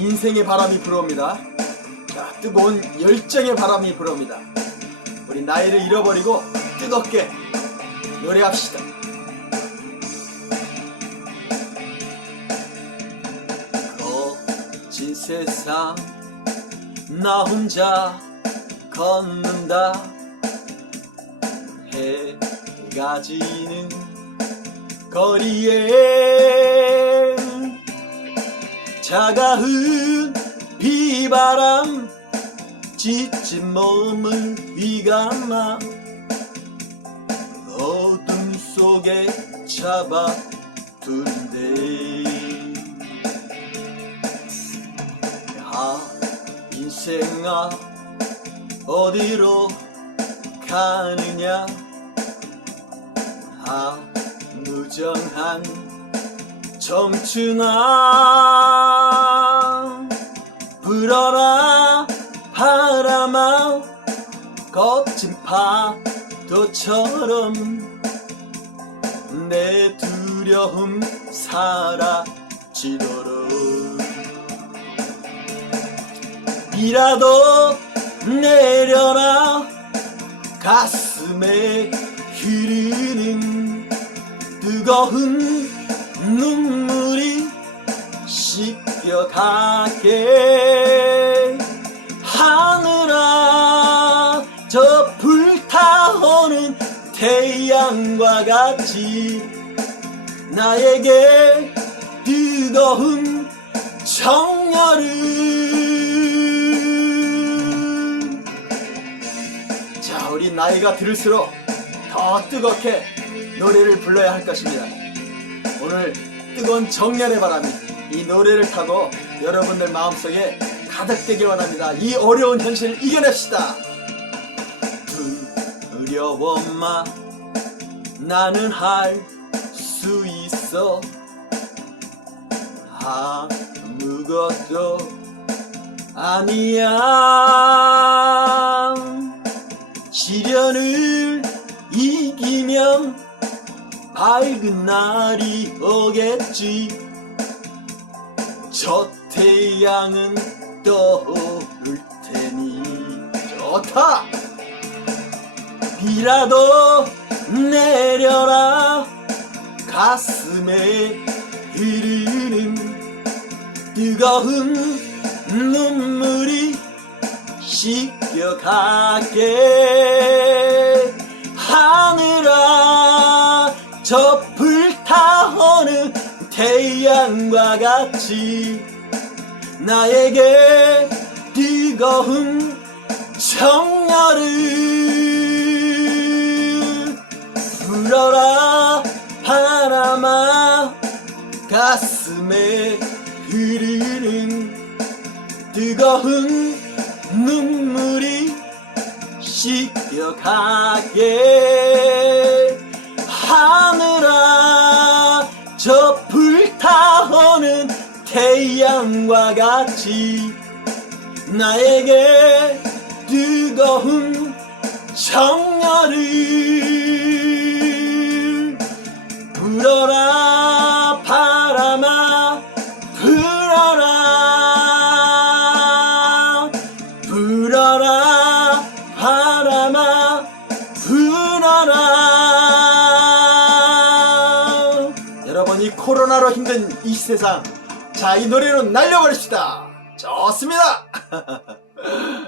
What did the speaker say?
인생의 바람이 불어옵니다. 자, 뜨거운 열정의 바람이 불어옵니다. 우리 나이를 잃어버리고 뜨겁게 노래합시다. 거친 세상 나 혼자 걷는다 해가 지는 거리에 차가운 비바람 지친 몸을 위감아 어둠 속에 잡아둔대. 아 인생아 어디로 가느냐? 아 무정한 청춘아 불어라 바람아 거친 파도처럼 내 두려움 사라지도록. 비라도 내려라 가슴에 흐르는 뜨거운 눈물이 씻겨가게 하늘아 저 불타오는 태양과 같이 나에게 뜨거운 정열을 자 우리 나이가 들을수록 더 뜨겁게 노래를 불러야 할 것입니다 오늘 뜨거운 정열의 바람이 이 노래를 타고 여러분들 마음속에 가득되길 원합니다. 이 어려운 현실을 이겨냅시다. 두려워 마. 나는 할 수 있어. 아무것도 아니야. 시련을 밝은 날이 오겠지. 저 태양은 떠오를 테니. 좋다. 비라도 내려라. 가슴에 흐르는 뜨거운 눈물이 씻겨가게 타오는 태양과 같이 나에게 뜨거운 정열을 불어라. 바람아 가슴에 흐르는 뜨거운 눈물이 씻겨가게 저 불타오는 태양과 같이 나에게 뜨거운 정열을 이 코로나로 힘든 이 세상 자 이 노래로 날려버립시다. 좋습니다